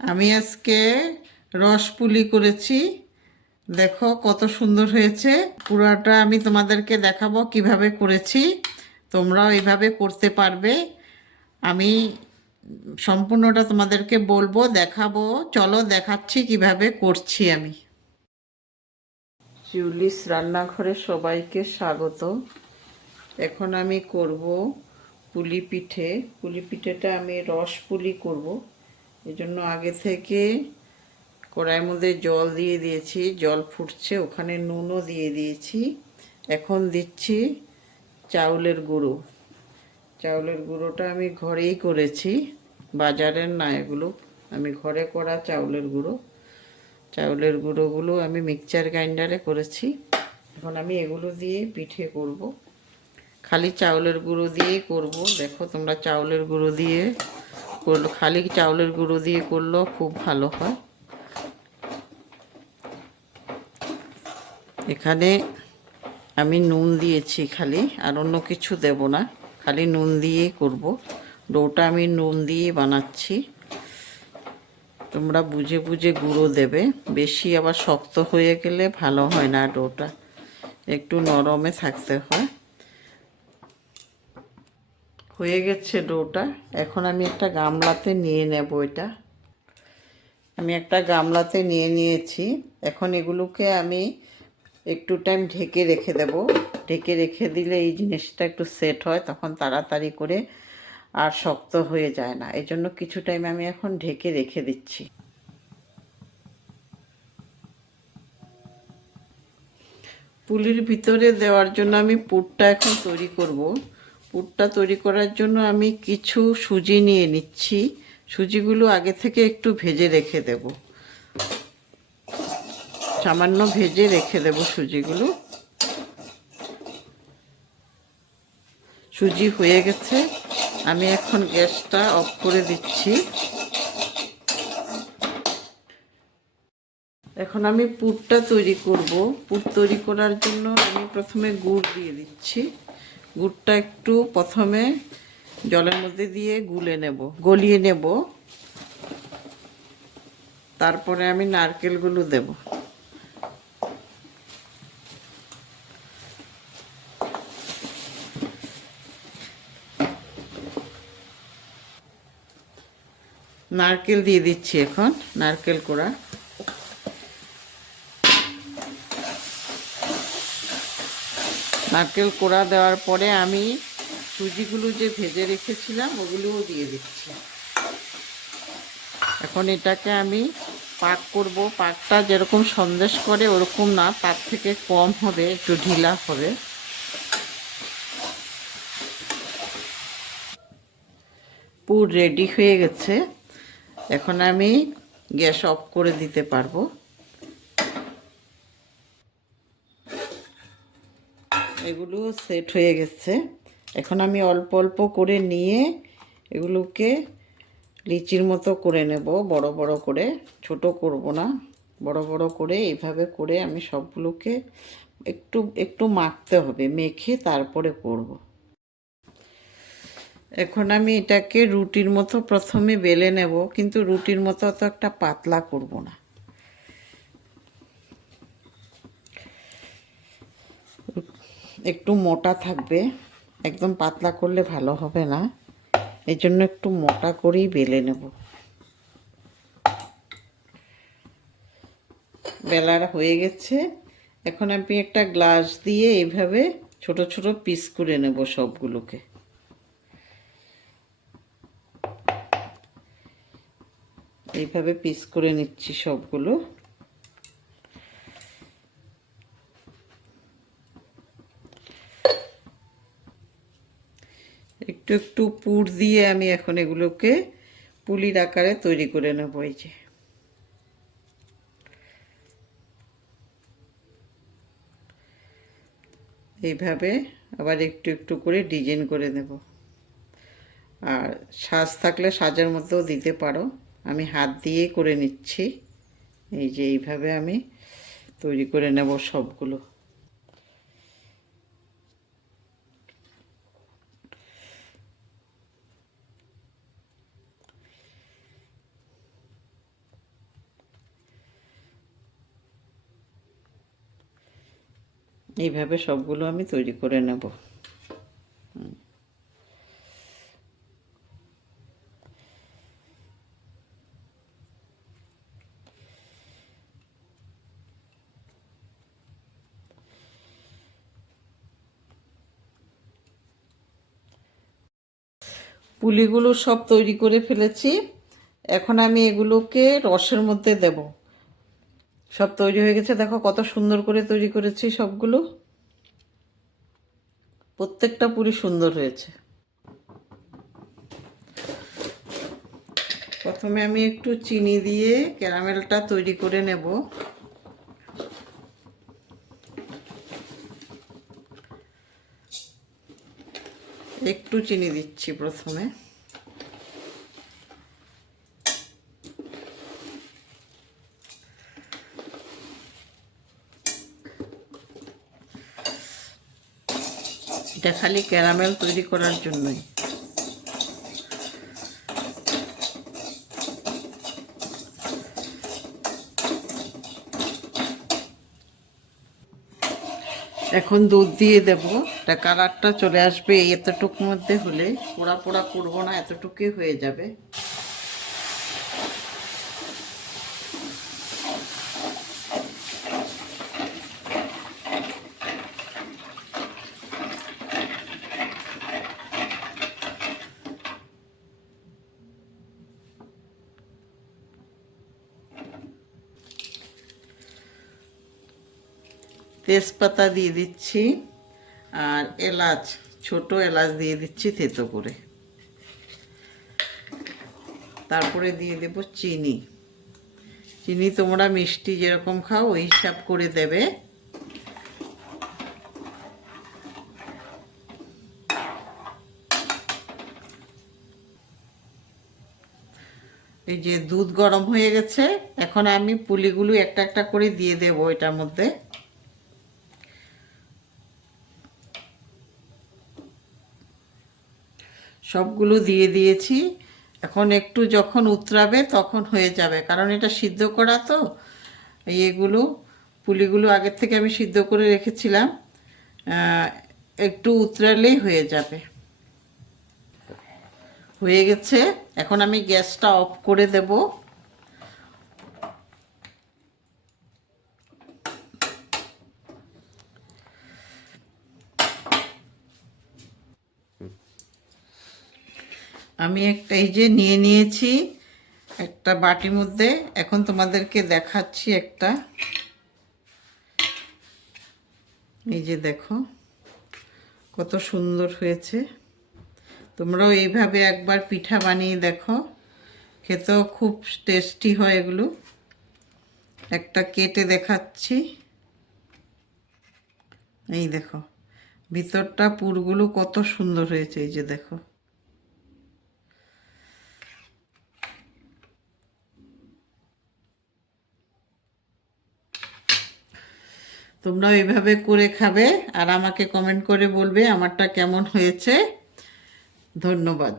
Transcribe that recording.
আমি আজকে রস পুলি করেছি। দেখো কত সুন্দর হয়েছে। পুরাটা আমি তোমাদেরকে দেখাবো কিভাবে করেছি। তোমরাও এইভাবে করতে পারবে। আমি সম্পূর্ণটা তোমাদেরকে বলবো, দেখাবো। চলো দেখাচ্ছি কিভাবে করছি আমি। জুলিস রান্নাঘরে সবাইকে স্বাগত। এখন আমি করব পুলি পিঠে। পুলি পিঠেটা আমি রস পুলি করব। এজন্য আগে থেকে কড়াইয়ের মধ্যে জল দিয়ে দিয়েছি, জল ফুটছে, ওখানে নুনও দিয়ে দিয়েছি। এখন দিচ্ছি চাউলের গুঁড়ো। চাউলের গুঁড়োটা আমি ঘরেই করেছি, বাজারের না, এগুলো আমি ঘরে করা চাউলের গুঁড়ো। চাউলের গুঁড়োগুলো আমি মিক্সচার গ্রাইন্ডারে করেছি। এখন আমি এগুলো দিয়ে পিঠে করব। খালি চাউলের গুঁড়ো দিয়েই করব। দেখো তোমরা চাউলের গুঁড়ো দিয়ে করলো, খালি চাউলের গুঁড়ো দিয়ে করলেও খুব ভালো হয়। এখানে আমি নুন দিয়েছি খালি, আর অন্য কিছু দেব না, খালি নুন দিয়েই করব। ডোটা আমি নুন দিয়ে বানাচ্ছি। তোমরা বুঝে বুঝে গুঁড়ো দেবে, বেশি আবার শক্ত হয়ে গেলে ভালো হয় না। ডোটা একটু নরমে থাকতে হয়। হয়ে গেছে ডোটা। এখন আমি একটা গামলাতে নিয়ে নেব। এটা আমি একটা গামলাতে নিয়ে নিয়েছি। এখন এগুলোকে আমি একটু টাইম ঢেকে রেখে দেব। ঢেকে রেখে দিলে এই জিনিসটা একটু সেট হয়, তখন তাড়াতাড়ি করে আর শক্ত হয়ে যায় না। এই জন্য কিছু টাইম আমি এখন ঢেকে রেখে দিচ্ছি। পুলির ভিতরে দেওয়ার জন্য আমি পুরটা এখন তৈরি করব। পুরটা তৈরি করার জন্য আমি কিছু সুজি নিয়ে নিচ্ছি। সুজিগুলো আগে থেকে একটু ভেজে রেখে দেব, সামান্য ভেজে রেখে দেব সুজিগুলো। সুজি হয়ে গেছে, আমি এখন গ্যাসটা অফ করে দিচ্ছি। এখন আমি পুরটা তৈরি করব। পুর তৈরি করার জন্য আমি প্রথমে গুড় দিয়ে দিচ্ছি। গুড়টা একটু প্রথমে জলের মধ্যে দিয়ে গলিয়ে নেব। তারপরে আমি নারকেলগুলো দেব। নারকেল দিয়ে দিচ্ছি এখন, নারকেল কোড়া। নারকেল কোড়া দেওয়ার পরে আমি সুজিগুলো যে ভেজে রেখেছিলাম ওগুলোও দিয়ে দিচ্ছি। এখন এটাকে আমি পাক করব। পাকটা যেরকম সন্দেশ করে ওরকম না, তার থেকে কম হবে, একটু ঢিলা হবে। পুর রেডি হয়ে গেছে। এখন আমি গ্যাস অফ করে দিতে পারবো। এগুলো সেট হয়ে গেছে। এখন আমি অল্প অল্প করে নিয়ে এগুলোকে লিচির মতো করে নেব, বড় বড় করে। ছোট করব না, বড় বড় করে এইভাবে করে আমি সবগুলোকে একটু একটু মাখতে হবে, মেখে তারপরে করব। এখন আমি এটাকে রুটির মতো প্রথমে বেলে নেব, কিন্তু রুটির মতো অত একটা পাতলা করব না। একটু মোটা থাকবে, একদম পাতলা করলে ভালো হবে না। এই জন্য একটু মোটা করেই বেলে নেব। বেলার হয়ে গেছে। এখন আমি একটা গ্লাস দিয়ে এইভাবে ছোট ছোট পিস করে নেব সবগুলোকে। এইভাবে পিস করে নিচ্ছি সবগুলো। একটু একটু পুর দিয়ে আমি এখন এগুলোকে পুলির আকারে তৈরি করে নেব। এই যে এইভাবে আবার একটু একটু করে ডিজাইন করে নেব। আর সাজ থাকলে সাজের মধ্যেও দিতে পারো। আমি হাত দিয়ে করে নিচ্ছি। এই যে এইভাবে আমি তৈরি করে নেব সবগুলো। এইভাবে সবগুলো আমি তৈরি করে নেব। পুলিগুলো সব তৈরি করে ফেলেছি। এখন আমি এগুলোকে রসের মধ্যে দেব। সব তৈরি হয়ে গেছে, দেখো কত সুন্দর করে তৈরি করেছি সবগুলো। প্রত্যেকটা পুরি সুন্দর হয়েছে। প্রথমে আমি একটু চিনি দিয়ে ক্যারামেলটা তৈরি করে নেব। একটু চিনি দিচ্ছি প্রথমে। এটা খালি ক্যারামেল তৈরি করার জন্যই। এখন দুধ দিয়ে দেব। এটা কালারটা চলে আসবে এতটুকুর মধ্যে হলে, পোড়া পোড়া করবো না, এতটুকুই হয়ে যাবে। তেজপাতা দিয়ে দিচ্ছি আর এলাচ, ছোট এলাচ দিয়ে দিচ্ছি থেতো করে। তারপরে দিয়ে দেব চিনি। চিনি তোমরা মিষ্টি যেরকম খাও ওই হিসাব করে দেবে। এই যে দুধ গরম হয়ে গেছে, এখন আমি পুলিগুলো একটা একটা করে দিয়ে দেবো এটার মধ্যে। সবগুলো দিয়ে দিয়েছি। এখন একটু যখন উতরাবে তখন হয়ে যাবে, কারণ এটা সিদ্ধ করা তো। এগুলো পুলিগুলো আগের থেকে আমি সিদ্ধ করে রেখেছিলাম, একটু উতরালেই হয়ে যাবে। হয়ে গেছে, এখন আমি গ্যাসটা অফ করে দেব। আমি একটা এই যে নিয়ে নিয়েছি একটা বাটির মধ্যে, এখন তোমাদেরকে দেখাচ্ছি একটা। এই যে দেখো কত সুন্দর হয়েছে। তোমরাও এইভাবে একবার পিঠা বানিয়ে দেখো, খেতেও খুব টেস্টি হয় এগুলো। একটা কেটে দেখাচ্ছি। এই দেখো ভিতরটা পুরগুলো কত সুন্দর হয়েছে, এই যে দেখো। তোমরাও এইভাবে করে খাবে আর আমাকে কমেন্ট করে বলবে আমারটা কেমন হয়েছে। ধন্যবাদ।